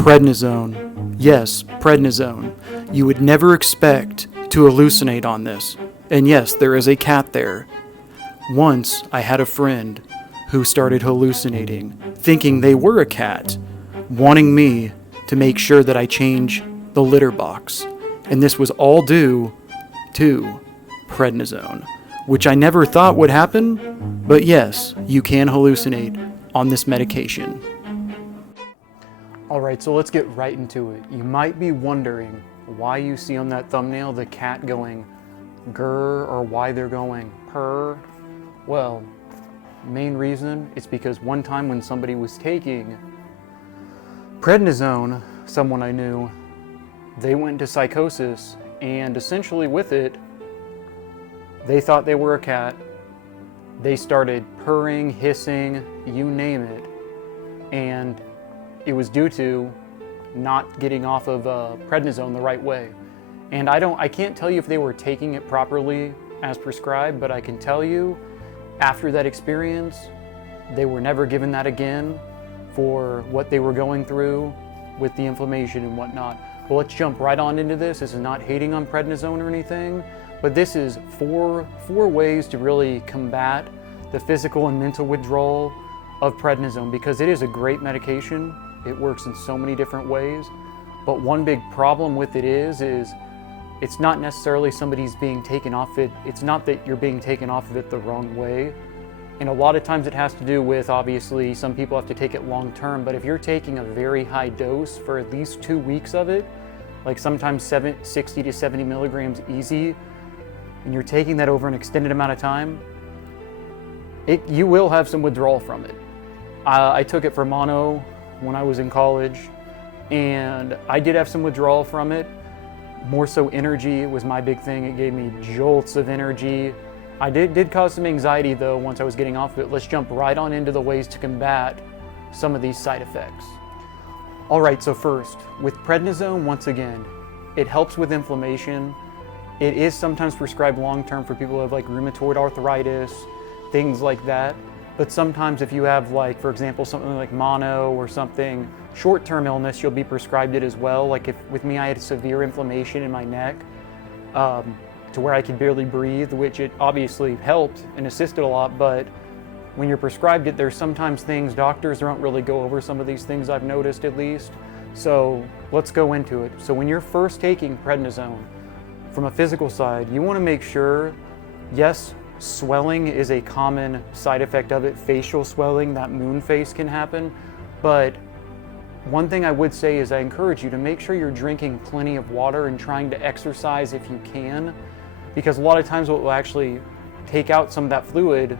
Prednisone. Yes, prednisone. You would never expect to hallucinate on this. And yes, there is a cat there. Once, I had a friend who started hallucinating, thinking they were a cat, wanting me to make sure that I change the litter box. And this was all due to prednisone, which I never thought would happen, but yes, you can hallucinate on this medication. Alright, so let's get right into it. You might be wondering why you see on that thumbnail the cat going grr or why they're going purr. Well, main reason is because one time when somebody was taking prednisone, someone I knew, they went into psychosis, and essentially with it, they thought they were a cat. They started purring, hissing, you name it, and it was due to not getting off of prednisone the right way. And I can't tell you if they were taking it properly as prescribed, but I can tell you after that experience, they were never given that again for what they were going through with the inflammation and whatnot. But let's jump right on into this. This is not hating on prednisone or anything, but this is four ways to really combat the physical and mental withdrawal of prednisone, because it is a great medication. It works in so many different ways, but one big problem with it is it's not necessarily somebody's being taken off it. It's not that you're being taken off of it the wrong way. And a lot of times it has to do with, obviously, some people have to take it long term, but if you're taking a very high dose for at least 2 weeks of it, like sometimes 60 to 70 milligrams easy, and you're taking that over an extended amount of time, you will have some withdrawal from it. I took it for mono when I was in college, and I did have some withdrawal from it. More so energy was my big thing. It gave me jolts of energy. I did cause some anxiety though once I was getting off of it. Let's jump right on into the ways to combat some of these side effects. All right, so first, with prednisone, once again, it helps with inflammation. It is sometimes prescribed long-term for people who have like rheumatoid arthritis, things like that. But sometimes if you have, like, for example, something like mono or something, short-term illness, you'll be prescribed it as well. Like if with me, I had severe inflammation in my neck to where I could barely breathe, which it obviously helped and assisted a lot. But when you're prescribed it, there's sometimes things, doctors don't really go over some of these things, I've noticed at least. So let's go into it. So when you're first taking prednisone, from a physical side, you want to make sure, yes, swelling is a common side effect of it. Facial swelling, that moon face can happen. But one thing I would say is I encourage you to make sure you're drinking plenty of water and trying to exercise if you can, because a lot of times what will actually take out some of that fluid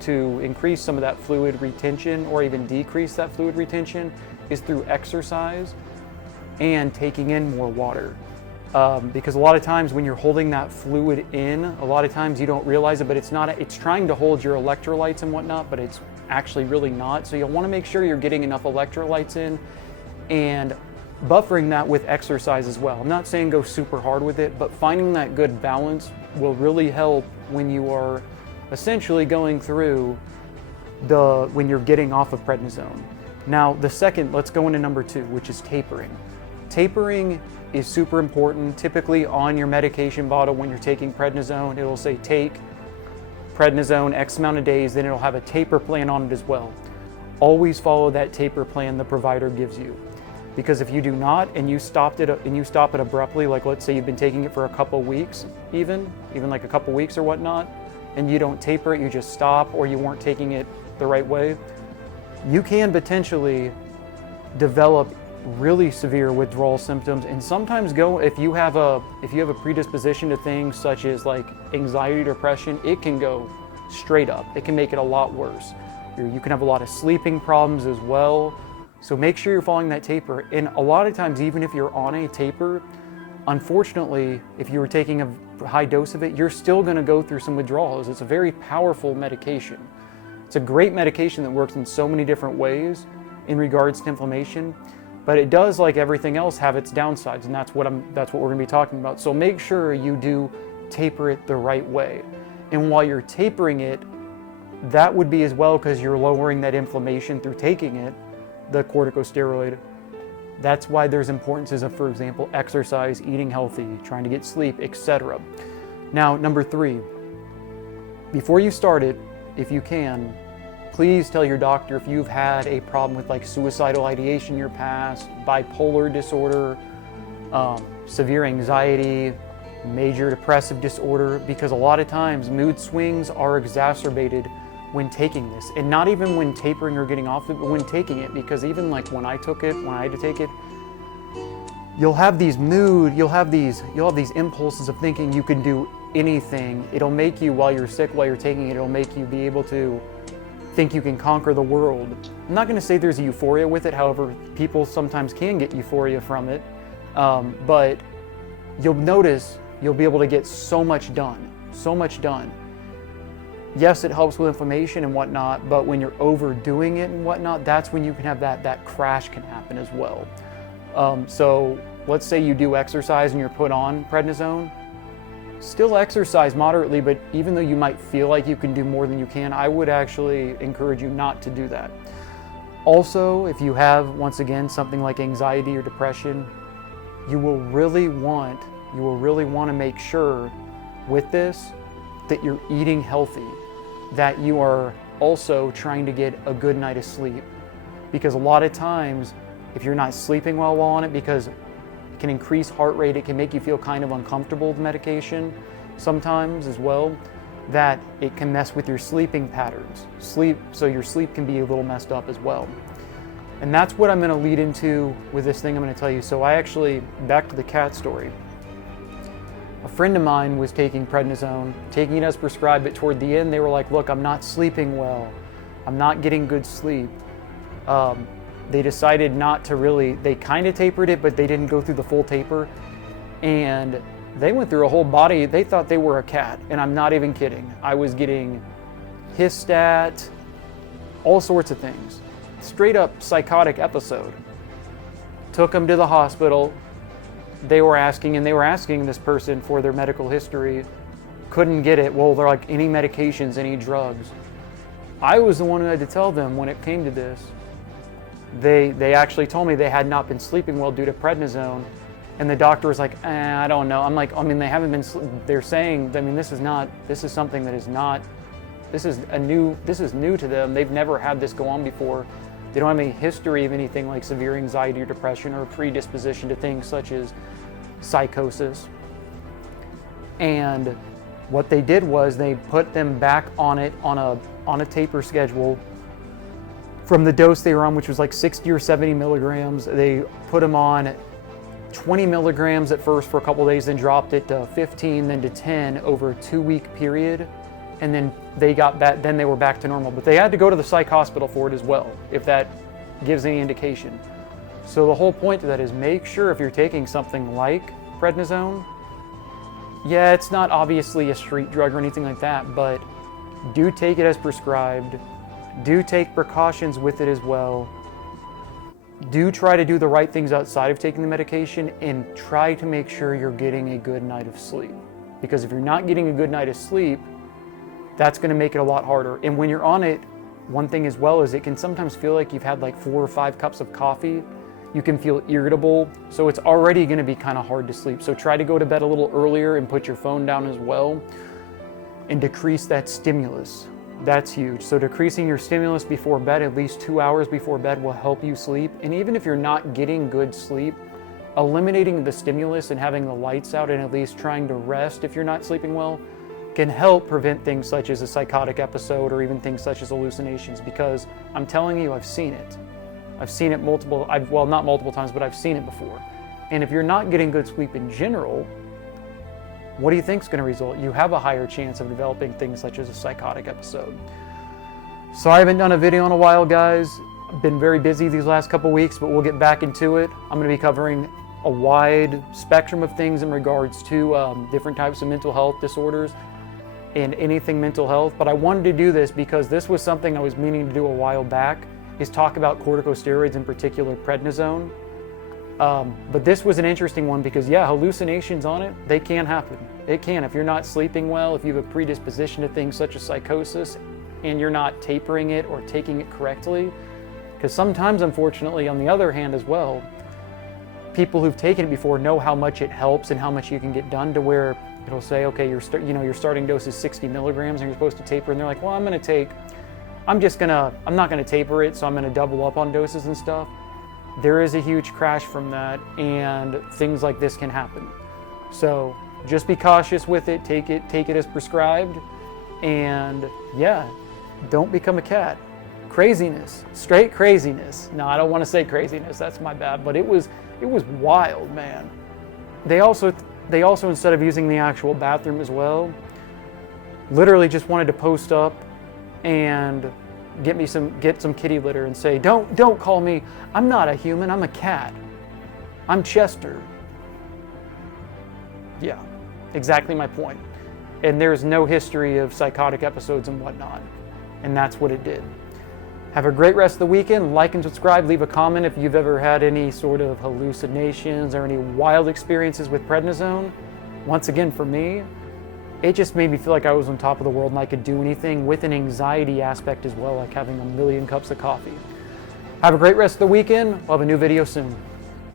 to increase some of that fluid retention or even decrease that fluid retention is through exercise and taking in more water. Because a lot of times when you're holding that fluid in, a lot of times you don't realize it, but it's trying to hold your electrolytes and whatnot, but it's actually really not. So you'll want to make sure you're getting enough electrolytes in and buffering that with exercise as well. I'm not saying go super hard with it, but finding that good balance will really help when you are essentially going through when you're getting off of prednisone. Now, the second, let's go into number 2, which is tapering. Tapering is super important. Typically on your medication bottle when you're taking prednisone, it'll say take prednisone X amount of days, then it'll have a taper plan on it as well. Always follow that taper plan the provider gives you. Because if you do not and you stop it abruptly, like let's say you've been taking it for a couple weeks, even like a couple weeks or whatnot, and you don't taper it, you just stop, or you weren't taking it the right way, you can potentially develop really severe withdrawal symptoms, and sometimes if you have a predisposition to things such as like anxiety, depression, it can go straight up. It can make it a lot worse. You can have a lot of sleeping problems as well. So make sure you're following that taper. And a lot of times, even if you're on a taper, unfortunately, if you were taking a high dose of it, you're still going to go through some withdrawals. It's a very powerful medication. It's a great medication that works in so many different ways in regards to inflammation. But it does, like everything else, have its downsides, and that's what we're going to be talking about. So make sure you do taper it the right way. And while you're tapering it, that would be as well because you're lowering that inflammation through taking it, the corticosteroid. That's why there's importances of, for example, exercise, eating healthy, trying to get sleep, etc. Now, number 3, before you start it, if you can, please tell your doctor if you've had a problem with like suicidal ideation in your past, bipolar disorder, severe anxiety, major depressive disorder, because a lot of times mood swings are exacerbated when taking this, and not even when tapering or getting off it, but when taking it, because even like when I had to take it, you'll have these impulses of thinking you can do anything. It'll make you, while you're sick, while you're taking it, it'll make you be able to think you can conquer the world. I'm not going to say there's a euphoria with it, however, people sometimes can get euphoria from it, but you'll notice you'll be able to get so much done. Yes, it helps with inflammation and whatnot, but when you're overdoing it and whatnot, that's when you can have that crash can happen as well. So let's say you do exercise and you're put on prednisone. Still exercise moderately, but even though you might feel like you can do more than you can, I would actually encourage you not to do that. Also, if you have, once again, something like anxiety or depression, you will really want to make sure with this that you're eating healthy, that you are also trying to get a good night of sleep. Because a lot of times, if you're not sleeping well while on it, because it can increase heart rate, it can make you feel kind of uncomfortable with medication sometimes as well, that it can mess with your sleeping patterns. So your sleep can be a little messed up as well. And that's what I'm going to lead into with this thing I'm going to tell you. So back to the cat story. A friend of mine was taking prednisone, taking it as prescribed, but toward the end they were like, look, I'm not sleeping well. I'm not getting good sleep. They decided not to they kind of tapered it, but they didn't go through the full taper. And they went through a whole body. They thought they were a cat, and I'm not even kidding. I was getting hisstat, all sorts of things. Straight up psychotic episode. Took them to the hospital. They were asking this person for their medical history. Couldn't get it. Well, they're like, any medications, any drugs. I was the one who had to tell them when it came to this. They actually told me they had not been sleeping well due to prednisone, and the doctor was like, I don't know. I'm like, they haven't been. They're saying, this is something that is not. This is new to them. They've never had this go on before. They don't have any history of anything like severe anxiety or depression or a predisposition to things such as psychosis. And what they did was they put them back on it on a taper schedule from the dose they were on, which was like 60 or 70 milligrams. They put them on 20 milligrams at first for a couple of days, then dropped it to 15, then to 10 over a 2-week period. And then they were back to normal. But they had to go to the psych hospital for it as well, if that gives any indication. So the whole point to that is make sure if you're taking something like prednisone, yeah, it's not obviously a street drug or anything like that, but do take it as prescribed. Do take precautions with it as well. Do try to do the right things outside of taking the medication, and try to make sure you're getting a good night of sleep. Because if you're not getting a good night of sleep, that's going to make it a lot harder. And when you're on it, one thing as well is it can sometimes feel like you've had like 4 or 5 cups of coffee. You can feel irritable. So it's already going to be kind of hard to sleep. So try to go to bed a little earlier and put your phone down as well, and decrease that stimulus. That's huge. So decreasing your stimulus before bed, at least 2 hours before bed, will help you sleep. And even if you're not getting good sleep, eliminating the stimulus and having the lights out and at least trying to rest if you're not sleeping well can help prevent things such as a psychotic episode or even things such as hallucinations, because I'm telling you, I've seen it. I've seen it not multiple times, but I've seen it before. And if you're not getting good sleep in general, what do you think is going to result? You have a higher chance of developing things such as a psychotic episode. So I haven't done a video in a while, guys. I've been very busy these last couple weeks, but we'll get back into it. I'm going to be covering a wide spectrum of things in regards to different types of mental health disorders and anything mental health. But I wanted to do this because this was something I was meaning to do a while back, is talk about corticosteroids, in particular prednisone. But this was an interesting one because, yeah, hallucinations on it, they can happen. It can. If you're not sleeping well, if you have a predisposition to things such as psychosis, and you're not tapering it or taking it correctly. Because sometimes, unfortunately, on the other hand as well, people who've taken it before know how much it helps and how much you can get done, to where it'll say, okay, your starting dose is 60 milligrams and you're supposed to taper, and they're like, well, I'm not gonna taper it, so I'm gonna double up on doses and stuff. There is a huge crash from that, and things like this can happen. So just be cautious with it, take it as prescribed, and yeah, don't become a cat. Craziness, straight craziness. No, I don't want to say craziness, that's my bad, but it was wild, man. They also, instead of using the actual bathroom as well, literally just wanted to post up and get some kitty litter and say, don't call me, I'm not a human, I'm a cat. I'm Chester. Yeah, exactly my point. And there's no history of psychotic episodes and whatnot. And that's what it did. Have a great rest of the weekend. Like and subscribe. Leave a comment if you've ever had any sort of hallucinations or any wild experiences with prednisone. Once again, for me, it just made me feel like I was on top of the world and I could do anything, with an anxiety aspect as well, like having a million cups of coffee. Have a great rest of the weekend. We'll have a new video soon.